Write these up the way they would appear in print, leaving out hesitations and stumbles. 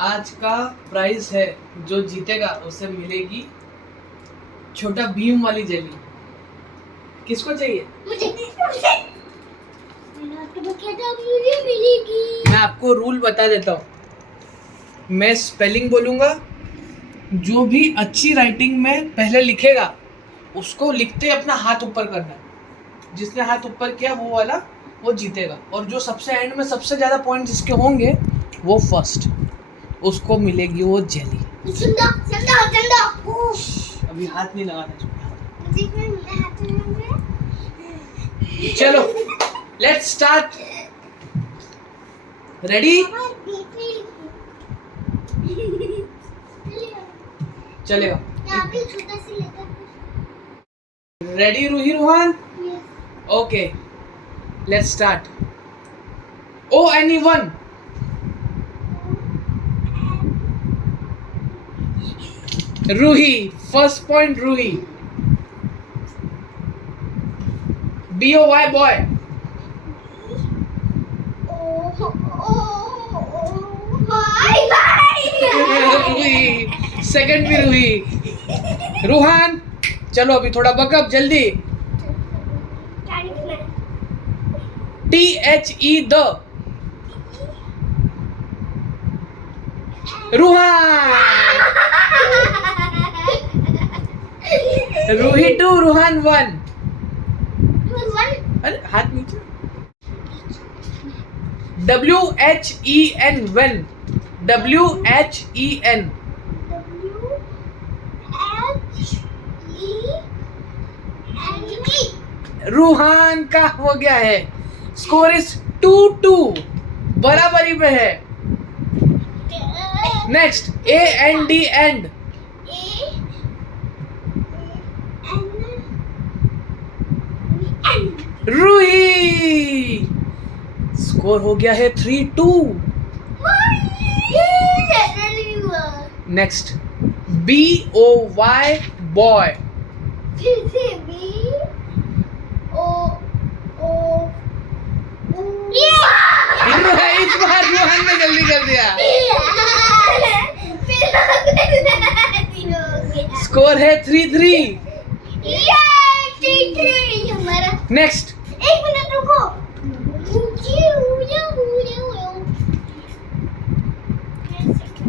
आज का प्राइस है, जो जीतेगा उसे मिलेगी छोटा भीम वाली जेली। किसको चाहिए? मुझे मिलेगी। मैं आपको रूल बता देता हूँ। मैं स्पेलिंग बोलूंगा, जो भी अच्छी राइटिंग में पहले लिखेगा उसको लिखते अपना हाथ ऊपर करना है। जिसने हाथ ऊपर किया वो वाला वो जीतेगा, और जो सबसे एंड में सबसे ज्यादा पॉइंट जिसके होंगे वो फर्स्ट, उसको मिलेगी वो जेली। अभी हाथ नहीं लगाना चाहिए। चलो लेट्स स्टार्ट। रेडी? चलेगा। Ready Ruhi Ruhaan? Okay let's start. Oh anyone. Ruhi, first point Ruhi. BOY boy. Ruhi, second भी रूही। रूहान चलो अभी थोड़ा बकअप जल्दी। THE the. रूहान। रूही 2 रूहान 1। अरे हाथ नीचे। WHEN one. WHEN। रूहान का हो गया है। स्कोर इज 2-2, बराबरी पे है। Next AND and. Ruhi, score हो गया है 3-2। Next BOY boy. इस बार रूहान ने जल्दी कर दिया। स्कोर है 3-3। नेक्स्ट। एक मिनट रुको।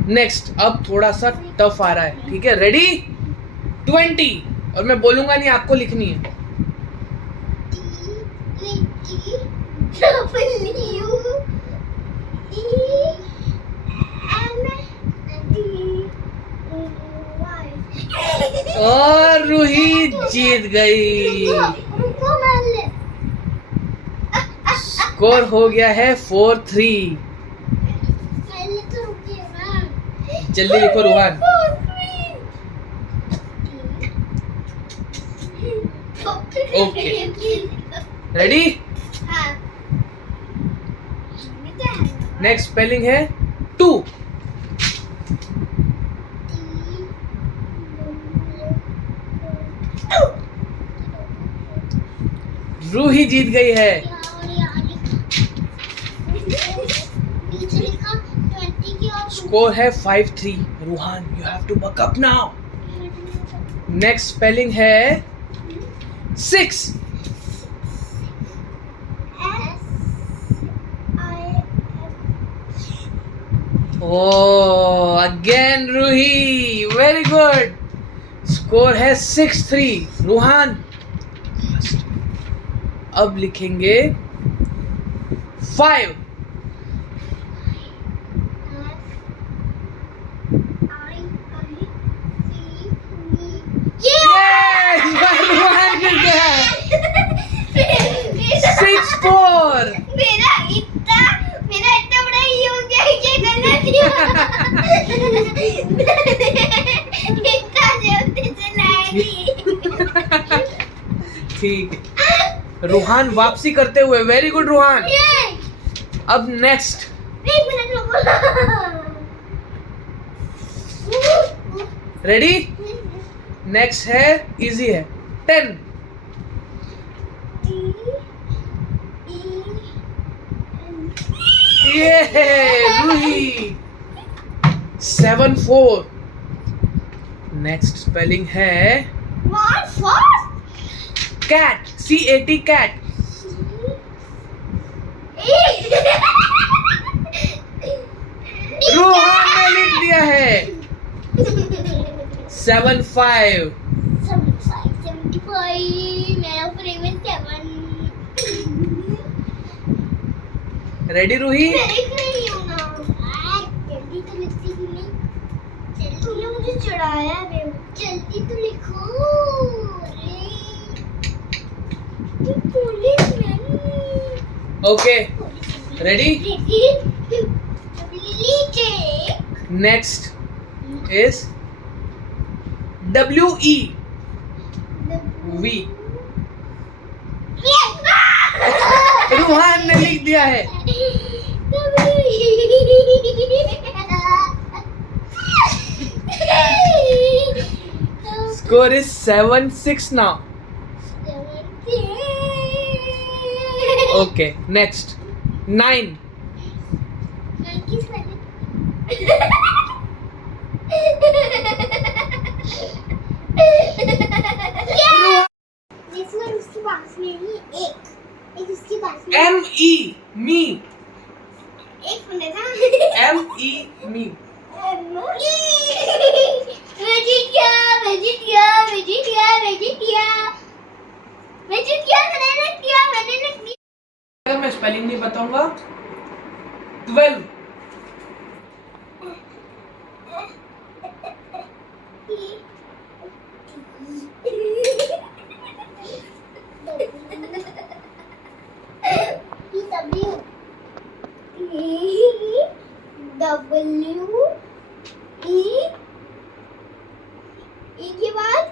नेक्स्ट अब थोड़ा सा टफ आ रहा है, ठीक है? रेडी? 20, और मैं बोलूंगा नहीं, आपको लिखनी है। और रूही जीत गई। स्कोर हो गया है 4-3। जल्दी लिखो Ruhan. Okay ready? Next spelling है 2। रूही जीत गई है। स्कोर है 5-3। Ruhan you have to buck up now. Next spelling है 6। Oh, again Ruhi, very good. Score है 6-3। रूहान अब लिखेंगे 5। रूहान गिर गया। 6-4। मेरा इतना बड़ा ये हो गया, ये गलत ही हुआ। इतना जल्दी चलाएगी। ठीक है, रूहान वापसी करते हुए, वेरी गुड रूहान। अब नेक्स्ट। एक मिनट रुको। रेडी? नेक्स्ट है इजी है 10। ये रूही 7 4। नेक्स्ट स्पेलिंग है What for? Cat, CAT cat. Rohan ने लिख दिया है 7 5। 75 मेरा फेवरेट 7 रेडी रूही? मैं लिख रही हूँ ना जल्दी तो लिखती ही नहीं तूने मुझे चढ़ाया रे जल्दी तो लिखो रे तू पुलिस नहीं ओके रेडी? नीचे next is WE we. Ruhan ने लिख दिया है। Score is 7 6 now. Okay next 9। उसके पास में ही एक उसके पास में ME मी। एक मिनट ME मी। मैं जीत गया मैंने लिख दिया अगर मैं स्पेलिंग नहीं बताऊंगा 12। W E के बाद